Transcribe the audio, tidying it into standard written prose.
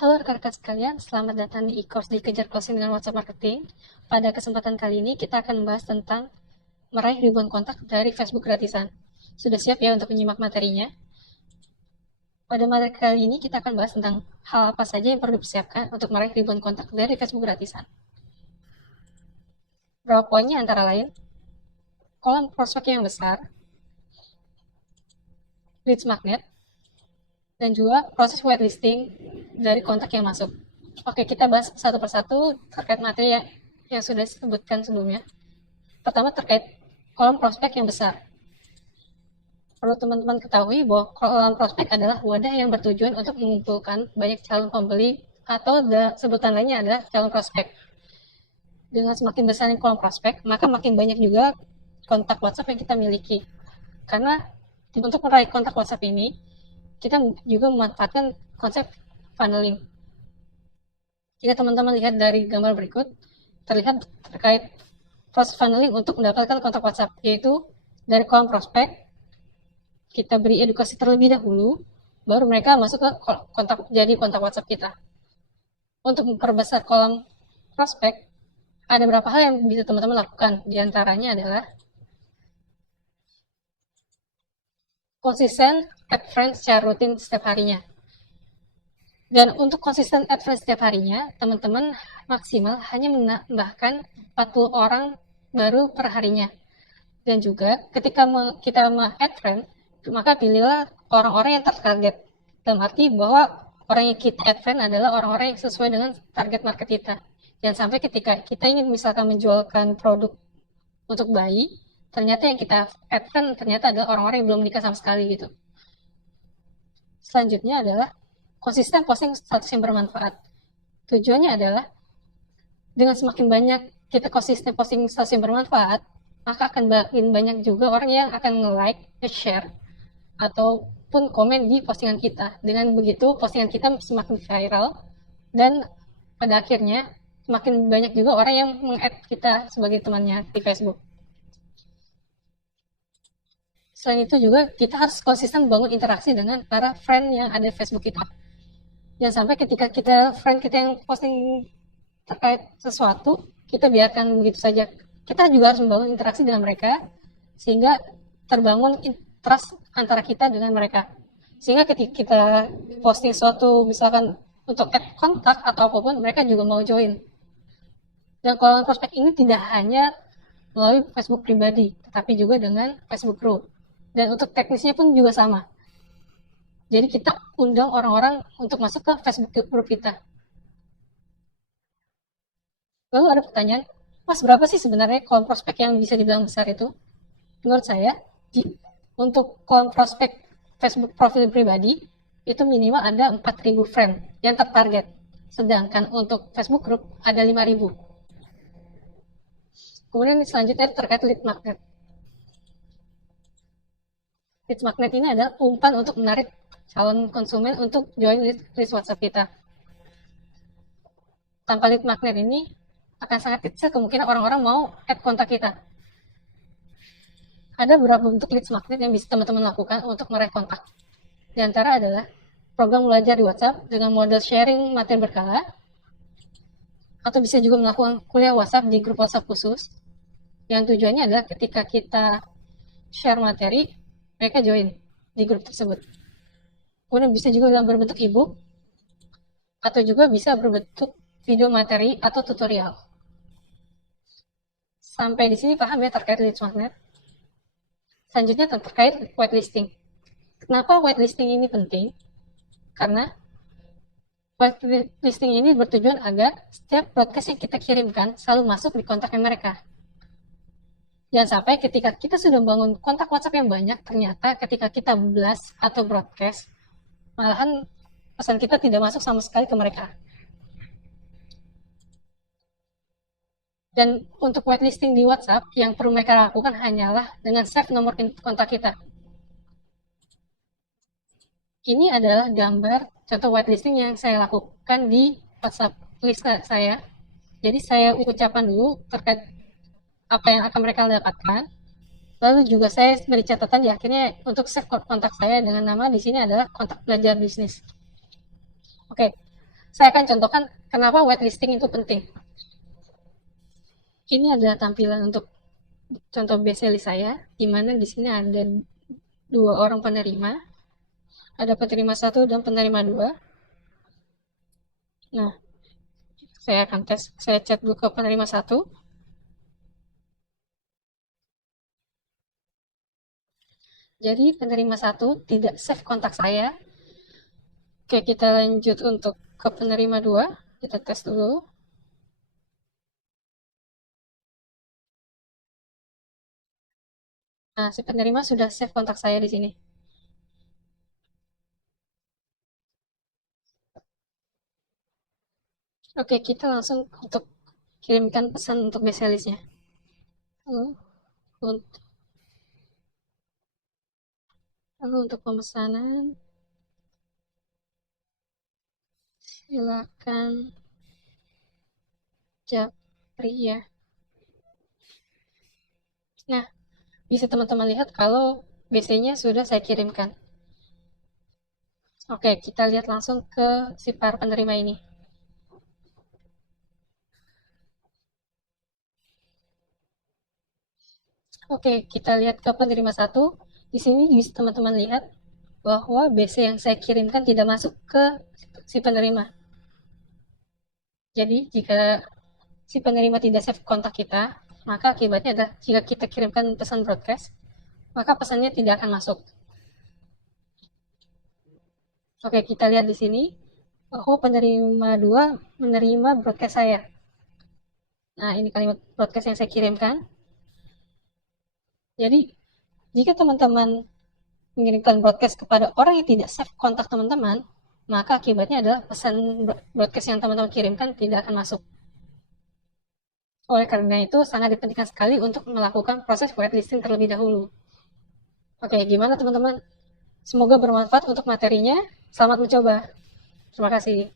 Halo rekan-rekan sekalian, selamat datang di e-course Dikejar Closing dengan WhatsApp Marketing. Pada kesempatan kali ini kita akan membahas tentang meraih ribuan kontak dari Facebook gratisan. Sudah siap ya untuk menyimak materinya? Pada materi kali ini kita akan bahas tentang hal apa saja yang perlu dipersiapkan untuk meraih ribuan kontak dari Facebook gratisan. Beberapa poinnya antara lain, kolom prospek yang besar, leads magnet, dan juga proses whitelisting dari kontak yang masuk. Oke, kita bahas satu persatu terkait materi yang sudah disebutkan sebelumnya. Pertama terkait kolom prospek yang besar. Perlu teman-teman ketahui bahwa kolom prospek adalah wadah yang bertujuan untuk mengumpulkan banyak calon pembeli atau sebutan lainnya adalah calon prospek. Dengan semakin besarnya kolom prospek, maka makin banyak juga kontak WhatsApp yang kita miliki. Karena untuk meraih kontak WhatsApp ini, kita juga memanfaatkan konsep funneling. Jika teman-teman lihat dari gambar berikut, terlihat terkait proses funneling untuk mendapatkan kontak WhatsApp, yaitu dari kolom prospek, kita beri edukasi terlebih dahulu, baru mereka masuk ke kontak WhatsApp kita. Untuk memperbesar kolom prospek, ada beberapa hal yang bisa teman-teman lakukan. Di antaranya adalah konsisten add friends secara rutin setiap harinya. Dan untuk konsisten add friends setiap harinya, teman-teman maksimal hanya menambahkan 40 orang baru per harinya. Dan juga ketika kita add friend, maka pilihlah orang-orang yang tertarget. Dalam arti bahwa orang yang kita add friend adalah orang-orang yang sesuai dengan target market kita. Jangan sampai ketika kita ingin misalkan menjualkan produk untuk bayi, ternyata yang kita add friend ternyata adalah orang-orang yang belum menikah sama sekali gitu. Selanjutnya adalah konsisten posting status yang bermanfaat. Tujuannya adalah dengan semakin banyak kita konsisten posting status yang bermanfaat, maka akan makin banyak juga orang yang akan nge-like, nge-share, ataupun komen di postingan kita. Dengan begitu, postingan kita semakin viral, dan pada akhirnya semakin banyak juga orang yang meng-add kita sebagai temannya di Facebook. Selain itu juga kita harus konsisten bangun interaksi dengan para friend yang ada di Facebook kita. Jangan sampai ketika friend kita yang posting terkait sesuatu, kita biarkan begitu saja. Kita juga harus membangun interaksi dengan mereka, sehingga terbangun trust antara kita dengan mereka. Sehingga ketika kita posting sesuatu, misalkan untuk add kontak atau apapun, mereka juga mau join. Dan kolom prospek ini tidak hanya melalui Facebook pribadi, tetapi juga dengan Facebook group. Dan untuk teknisnya pun juga sama. Jadi kita undang orang-orang untuk masuk ke Facebook group kita. Lalu ada pertanyaan, Mas, berapa sih sebenarnya kolom prospek yang bisa dibilang besar itu? Menurut saya, untuk kolom prospek Facebook profil pribadi, itu minimal ada 4.000 friend yang tertarget. Sedangkan untuk Facebook group ada 5.000. Kemudian selanjutnya terkait lead magnet. Lead magnet ini adalah umpan untuk menarik calon konsumen untuk join list WhatsApp kita. Tanpa lead magnet ini, akan sangat kecil kemungkinan orang-orang mau add kontak kita. Ada beberapa bentuk leads magnet yang bisa teman-teman lakukan untuk meraih kontak. Di antara adalah program belajar di WhatsApp dengan model sharing materi berkala, atau bisa juga melakukan kuliah WhatsApp di grup WhatsApp khusus, yang tujuannya adalah ketika kita share materi, mereka join di grup tersebut. Kemudian bisa juga dalam berbentuk ebook, atau juga bisa berbentuk video materi atau tutorial. Sampai di sini paham ya terkait leads magnet? Selanjutnya terkait whitelisting. Kenapa whitelisting ini penting? Karena whitelisting ini bertujuan agar setiap broadcast yang kita kirimkan selalu masuk di kontaknya mereka. Jangan sampai ketika kita sudah bangun kontak WhatsApp yang banyak, ternyata ketika kita blast atau broadcast, malahan pesan kita tidak masuk sama sekali ke mereka. Dan untuk whitelisting di WhatsApp, yang perlu mereka lakukan hanyalah dengan save nomor kontak kita. Ini adalah gambar contoh whitelisting yang saya lakukan di WhatsApp list saya. Jadi saya ucapkan dulu terkait apa yang akan mereka dapatkan. Lalu juga saya beri catatan di akhirnya untuk save kontak saya dengan nama di sini adalah kontak belajar bisnis. Oke, Saya akan contohkan kenapa whitelisting itu penting. Ini adalah tampilan untuk contoh base list saya, di mana di sini ada 2 orang penerima, ada penerima 1 dan penerima 2. Nah, saya akan tes, saya chat dulu ke penerima 1. Jadi penerima 1 tidak save kontak saya. Oke, kita lanjut untuk ke penerima 2. Kita tes dulu. Nah, si penerima sudah save kontak saya di sini. Oke, kita langsung untuk kirimkan pesan untuk base listnya. Lalu untuk pemesanan, silakan japri ya. Nah, bisa teman-teman lihat kalau BC-nya sudah saya kirimkan. Oke, kita lihat langsung ke si para penerima ini. Oke, kita lihat ke penerima 1. Di sini bisa teman-teman lihat bahwa BC yang saya kirimkan tidak masuk ke si penerima. Jadi, jika si penerima tidak save kontak kita, maka akibatnya adalah jika kita kirimkan pesan broadcast, maka pesannya tidak akan masuk. Oke, kita lihat di sini bahwa penerima 2 menerima broadcast saya. Nah, ini kalimat broadcast yang saya kirimkan. Jadi, jika teman-teman mengirimkan broadcast kepada orang yang tidak save kontak teman-teman, maka akibatnya adalah pesan broadcast yang teman-teman kirimkan tidak akan masuk. Oleh karena itu, sangat dipentingkan sekali untuk melakukan proses whitelisting terlebih dahulu. Oke, gimana teman-teman? Semoga bermanfaat untuk materinya. Selamat mencoba. Terima kasih.